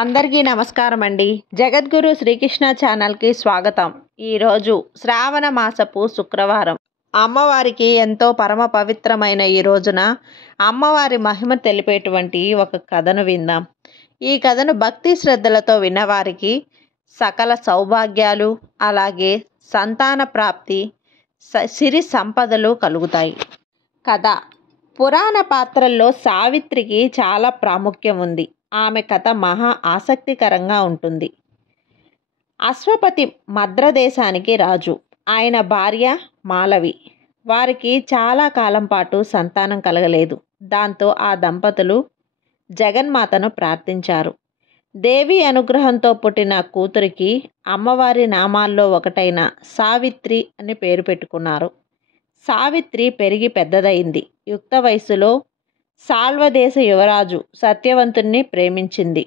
అందరికీ నమస్కారం అండి. జగద్గురు శ్రీకృష్ణ ఛానల్కి స్వాగతం. ఈరోజు శ్రావణ మాసపు శుక్రవారం. అమ్మవారికి ఎంతో పరమ పవిత్రమైన ఈ రోజున అమ్మవారి మహిమ తెలిపేటువంటి ఒక కథను విందాం. ఈ కథను భక్తి శ్రద్ధలతో విన్నవారికి సకల సౌభాగ్యాలు, అలాగే సంతాన ప్రాప్తి, సిరి సంపదలు కలుగుతాయి. కథ. పురాణ పాత్రల్లో సావిత్రికి చాలా ప్రాముఖ్యం ఉంది. ఆమె కథ మహా ఆసక్తికరంగా ఉంటుంది. అశ్వపతి మద్రదేశానికి రాజు. ఆయన భార్య మాలవి. వారికి చాలా కాలం పాటు సంతానం కలగలేదు. దాంతో ఆ దంపతులు జగన్మాతను ప్రార్థించారు. దేవి అనుగ్రహంతో పుట్టిన కూతురికి అమ్మవారి నామాల్లో ఒకటైన సావిత్రి అని పేరు పెట్టుకున్నారు. సావిత్రి పెరిగి పెద్దదైంది. యుక్త వయసులో సాల్వదేశ యువరాజు సత్యవంతుణ్ణి ప్రేమించింది.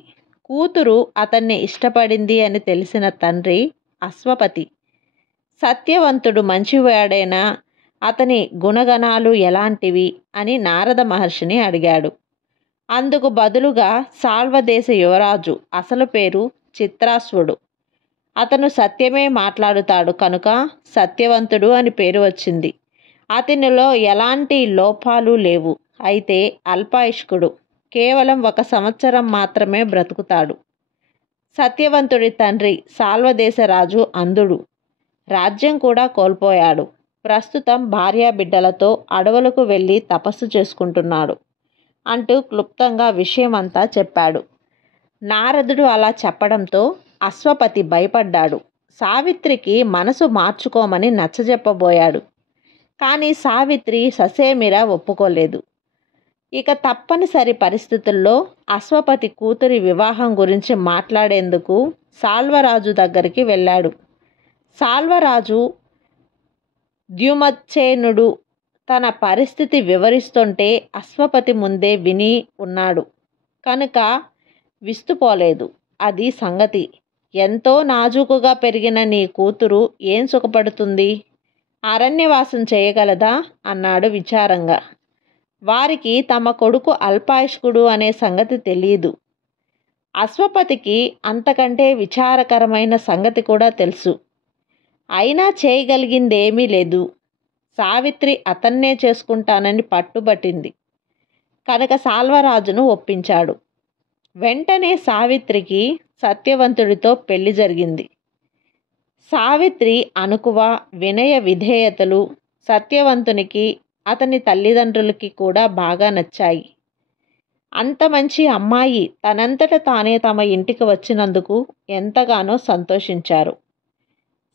కూతురు అతన్ని ఇష్టపడింది అని తెలిసిన తండ్రి అశ్వపతి, సత్యవంతుడు మంచివాడైనా అతని గుణగణాలు ఎలాంటివి అని నారద మహర్షిని అడిగాడు. అందుకు బదులుగా సాల్వదేశ యువరాజు అసలు పేరు చిత్రాశ్వుడు. అతను సత్యమే మాట్లాడుతాడు కనుక సత్యవంతుడు అని పేరు వచ్చింది. అతనిలో ఎలాంటి లోపాలు లేవు. అయితే అల్పాయుష్కుడు. కేవలం 1 సంవత్సరం మాత్రమే బ్రతుకుతాడు. సత్యవంతుడి తండ్రి సాల్వదేశరాజు అంధుడు. రాజ్యం కూడా కోల్పోయాడు. ప్రస్తుతం భార్యాబిడ్డలతో అడవులకు వెళ్ళి తపస్సు చేసుకుంటున్నాడు అంటూ క్లుప్తంగా విషయమంతా చెప్పాడు. నారదుడు అలా చెప్పడంతో అశ్వపతి భయపడ్డాడు. సావిత్రికి మనసు మార్చుకోమని నచ్చజెప్పబోయాడు. కానీ సావిత్రి ససేమిరా ఒప్పుకోలేదు. ఇక తప్పనిసరి పరిస్థితుల్లో అశ్వపతి కూతురి వివాహం గురించి మాట్లాడేందుకు సాల్వరాజు దగ్గరికి వెళ్ళాడు. సాల్వరాజు ద్యుమత్సేనుడు తన పరిస్థితి వివరిస్తుంటే అశ్వపతి ముందే విని ఉన్నాడు కనుక విస్తుపోలేదు. అది సంగతి. ఎంతో నాజూకుగా పెరిగిన నీ కూతురు ఏం సుఖపడుతుంది? అరణ్యవాసం చేయగలదా అన్నాడు విచారంగా. వారికి తమ కొడుకు అల్పాయుష్కుడు అనే సంగతి తెలియదు. అశ్వపతికి అంతకంటే విచారకరమైన సంగతి కూడా తెలుసు. అయినా చేయగలిగిందేమీ లేదు. సావిత్రి అతన్నే చేసుకుంటానని పట్టుబట్టింది కనుక సాల్వరాజును ఒప్పించాడు. వెంటనే సావిత్రికి సత్యవంతుడితో పెళ్లి జరిగింది. సావిత్రి అణకువ, వినయ విధేయతలు సత్యవంతునికి, అతని తల్లిదండ్రులకి కూడా బాగా నచ్చాయి. అంత మంచి అమ్మాయి తనంతట తానే తమ ఇంటికి వచ్చినందుకు ఎంతగానో సంతోషించారు.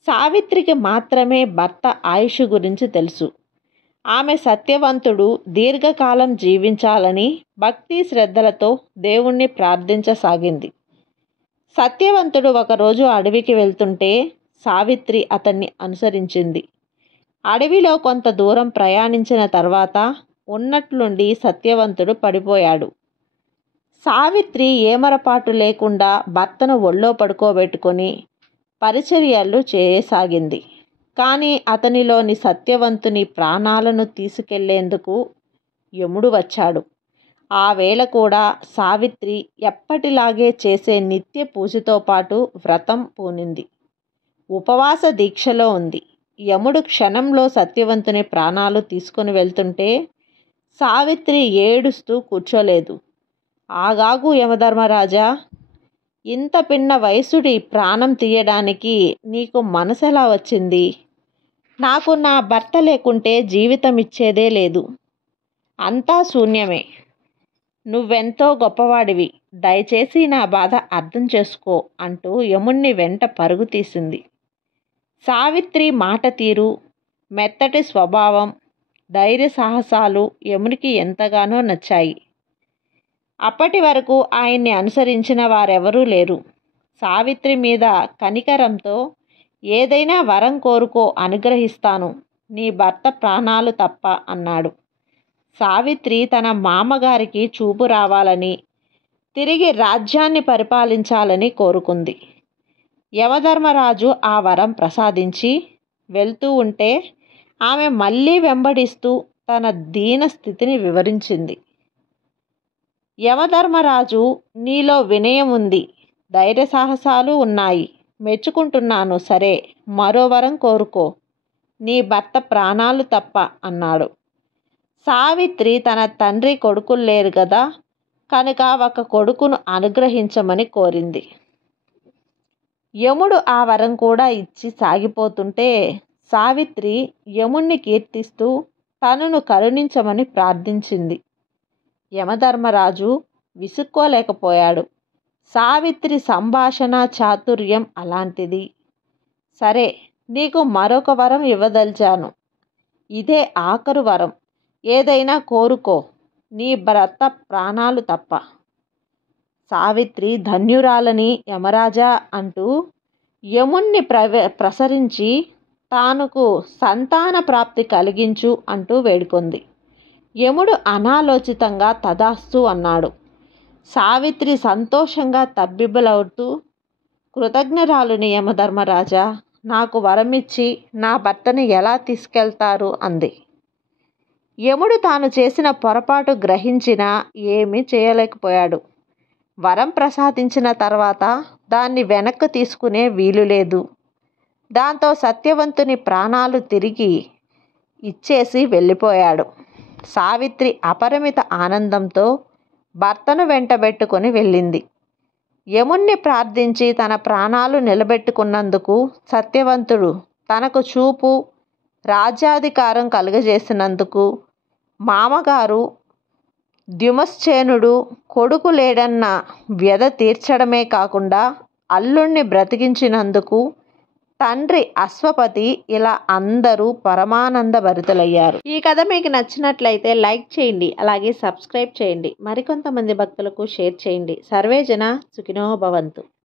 సావిత్రికి మాత్రమే భర్త ఆయుష్ గురించి తెలుసు. ఆమె సత్యవంతుడు దీర్ఘకాలం జీవించాలని భక్తి శ్రద్ధలతో దేవుణ్ణి ప్రార్థించసాగింది. సత్యవంతుడు ఒకరోజు అడవికి వెళ్తుంటే సావిత్రి అతన్ని అనుసరించింది. అడవిలో కొంత దూరం ప్రయాణించిన తర్వాత ఉన్నట్లుండి సత్యవంతుడు పడిపోయాడు. సావిత్రి ఏమరపాటు లేకుండా భర్తను ఒళ్ళో పడుకోబెట్టుకొని పరిచర్యలు చేయసాగింది. కానీ అతనిలోని సత్యవంతుని ప్రాణాలను తీసుకెళ్లేందుకు యముడు వచ్చాడు. ఆ వేళ కూడా సావిత్రి ఎప్పటిలాగే చేసే నిత్య పూజతో పాటు వ్రతం పూనింది. ఉపవాస దీక్షలో ఉంది. యముడు క్షణంలో సత్యవంతుని ప్రాణాలు తీసుకుని వెళ్తుంటే సావిత్రి ఏడుస్తూ కూర్చోలేదు. ఆగాగు యమధర్మరాజా, ఇంత పిన్న వయసుడి ప్రాణం తీయడానికి నీకు మనసెలా వచ్చింది? నాకు నా భర్త లేకుంటే జీవితం ఇచ్చేదే లేదు. అంతా శూన్యమే. నువ్వెంతో గొప్పవాడివి. దయచేసి నా బాధ అర్థం చేసుకో అంటూ యముణ్ణి వెంట పరుగు తీసింది. సావిత్రి మాట తీరు, మెత్తటి స్వభావం, ధైర్య సాహసాలు యమునికి ఎంతగానో నచ్చాయి. అప్పటి వరకు ఆయన్ని అనుసరించిన వారెవరూ లేరు. సావిత్రి మీద కనికరంతో ఏదైనా వరం కోరుకో, అనుగ్రహిస్తాను, నీ భర్త ప్రాణాలు తప్ప అన్నాడు. సావిత్రి తన మామగారికి చూపు రావాలని, తిరిగి రాజ్యాన్ని పరిపాలించాలని కోరుకుంది. యమధర్మరాజు ఆ వరం ప్రసాదించి వెళ్తూ ఉంటే ఆమె మళ్ళీ వెంబడిస్తూ తన దీన స్థితిని వివరించింది. యమధర్మరాజు, నీలో వినయం ఉంది, ధైర్య సాహసాలు ఉన్నాయి. మెచ్చుకుంటున్నాను. సరే, మరో వరం కోరుకో. నీ భర్త ప్రాణాలు తప్ప అన్నాడు. సావిత్రి తన తండ్రి కొడుకులు లేరు కదా కనుక ఒక కొడుకును అనుగ్రహించమని కోరింది. యముడు ఆ వరం కూడా ఇచ్చి సాగిపోతుంటే సావిత్రి యముణ్ణి కీర్తిస్తూ తనను కరుణించమని ప్రార్థించింది. యమధర్మరాజు విసుక్కోలేకపోయాడు. సావిత్రి సంభాషణ చాతుర్యం అలాంటిది. సరే, నీకు మరొక వరం ఇవ్వదలిచాను. ఇదే ఆఖరు వరం. ఏదైనా కోరుకో. నీ భర్త ప్రాణాలు తప్ప. సావిత్రి ధన్యురాలని యమరాజా అంటూ యముణ్ణి ప్రసరించి తానుకు సంతాన ప్రాప్తి కలిగించు అంటూ వేడుకొంది. యముడు అనాలోచితంగా తదాస్తు అన్నాడు. సావిత్రి సంతోషంగా తబ్బిబ్బలవుతూ, కృతజ్ఞరాలుని యమధర్మరాజా, నాకు వరమిచ్చి నా భర్తని ఎలా తీసుకెళ్తారు అంది. యముడు తాను చేసిన పొరపాటు గ్రహించినా ఏమీ చేయలేకపోయాడు. వరం ప్రసాదించిన తర్వాత దాన్ని వెనక్కు తీసుకునే వీలు లేదు. దాంతో సత్యవంతుని ప్రాణాలు తిరిగి ఇచ్చేసి వెళ్ళిపోయాడు. సావిత్రి అపరిమిత ఆనందంతో భర్తను వెంటబెట్టుకొని వెళ్ళింది. యముణ్ణి ప్రార్థించి తన ప్రాణాలు నిలబెట్టుకున్నందుకు సత్యవంతుడు తనకు చూపు, రాజ్యాధికారం కలుగజేసినందుకు మామగారు ద్యుమశ్చేనుడు కొడుకు లేడన్న వ్యధ తీర్చడమే కాకుండా అల్లుణ్ణి బ్రతికించినందుకు తండ్రి అశ్వపతి ఇలా అందరూ పరమానంద భరితులయ్యారు. ఈ కథ మీకు నచ్చినట్లయితే లైక్ చేయండి, అలాగే సబ్స్క్రైబ్ చేయండి, మరికొంతమంది భక్తులకు షేర్ చేయండి. సర్వేజన సుఖినో భవంతు.